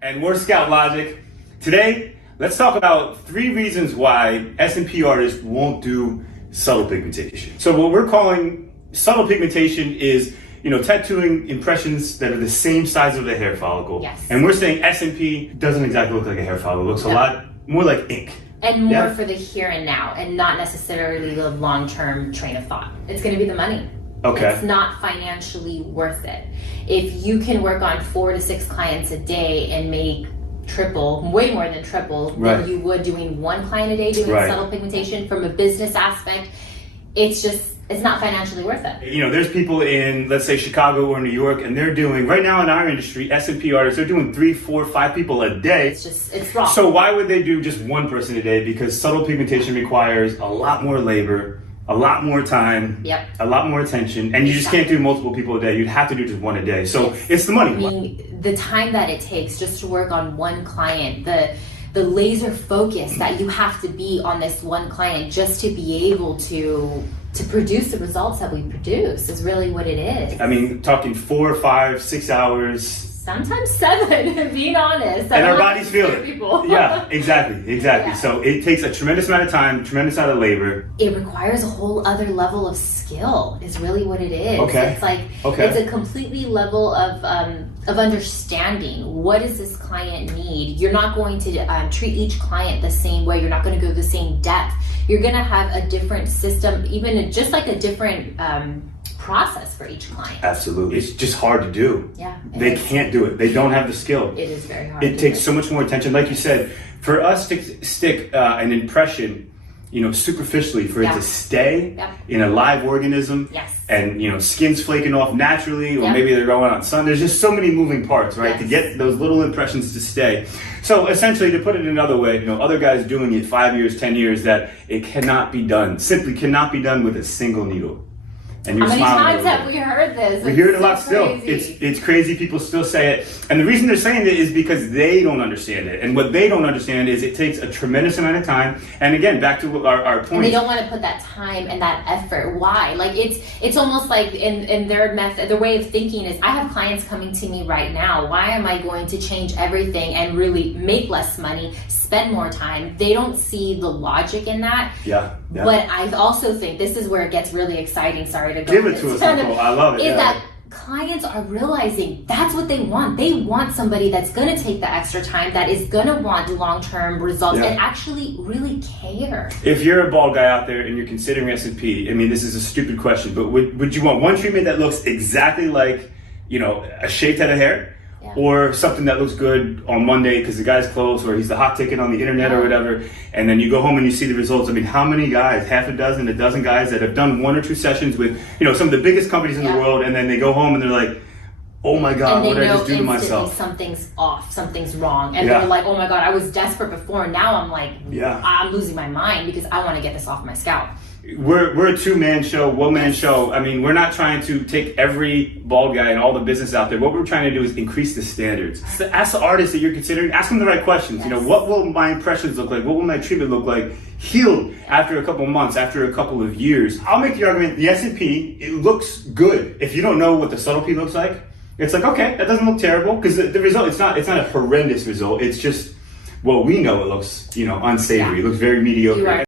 And we're Scalp Logic. Today, let's talk about 3 reasons why SMP artists won't do subtle pigmentation. So what we're calling subtle pigmentation is, tattooing impressions that are the same size of the hair follicle. Yes. And we're saying SMP doesn't exactly look like a hair follicle. It looks a lot more like ink. And more for the here and now, and not necessarily the long-term train of thought. It's going to be the money. Okay. It's not financially worth it. If you can work on 4 to 6 clients a day and make triple, way more than triple, than you would doing 1 client a day doing subtle pigmentation from a business aspect, it's not financially worth it. There's people in, let's say, Chicago or New York, and they're doing, right now in our industry, SMP artists, they're doing 3, 4, 5 people a day. It's wrong. So why would they do just 1 person a day? Because subtle pigmentation requires a lot more labor, a lot more time, a lot more attention, and you just can't do multiple people a day. You'd have to do just 1 a day. So it's the money. I mean, the time that it takes just to work on 1 client, the laser focus that you have to be on this 1 client just to be able to produce the results that we produce is really what it is. I mean, talking 4, 5, 6 hours. Sometimes 7, being honest. And our bodies feel it. People. Yeah, exactly. Yeah. So it takes a tremendous amount of time, tremendous amount of labor. It requires a whole other level of skill is really what it is. Okay. It's like, it's a completely level of understanding. What does this client need? You're not going to treat each client the same way. You're not going to go the same depth. You're going to have a different system, even just like a different process for each client. Absolutely. It's just hard to do. Yeah. They can't do it. They don't have the skill. It is very hard. It takes so much more attention. Like you said, for us to stick an impression, superficially, for it to stay in a live organism, and skin's flaking off naturally, or maybe they're going on sun. There's just so many moving parts, right? To get those little impressions to stay. So essentially, to put it another way, other guys doing it 5 years, 10 years, that it cannot be done. Simply cannot be done with a single needle. And how many times have we heard this? We hear it a lot still. It's crazy. People still say it. And the reason they're saying it is because they don't understand it. And what they don't understand is it takes a tremendous amount of time. And again, back to our point. And they don't want to put that time and that effort. Why? Like it's almost like in their method, their way of thinking is, I have clients coming to me right now. Why am I going to change everything and really make less money, spend more time? They don't see the logic in that. Yeah. But I also think this is where it gets really exciting. Sorry to go. Give it to us, Nicole. I love it. Is that clients are realizing that's what they want. They want somebody that's going to take the extra time, that is going to want long-term results, and actually really care. If you're a bald guy out there and you're considering SMP, I mean, this is a stupid question, but would you want one treatment that looks exactly like, a shaved head of hair? Or something that looks good on Monday because the guy's close, or he's the hot ticket on the internet or whatever, and then you go home and you see the results. I mean, how many guys, half a dozen, a dozen guys that have done 1 or 2 sessions with, some of the biggest companies in the world, and then they go home and they're like, oh my God, what did I just do to myself? Something's off, something's wrong. And they're like, oh my God, I was desperate before, and now I'm like, I'm losing my mind because I want to get this off my scalp. We're a 2-man show, 1-man show. I mean, we're not trying to take every bald guy and all the business out there. What we're trying to do is increase the standards. So ask the artists that you're considering, ask them the right questions. What will my impressions look like? What will my treatment look like? Healed after a couple of months, after a couple of years. I'll make the argument, the SMP, it looks good. If you don't know what the subtlety looks like, it's like, okay, that doesn't look terrible, because the result, it's not a horrendous result. It's just, well, we know it looks, unsavory. It looks very mediocre.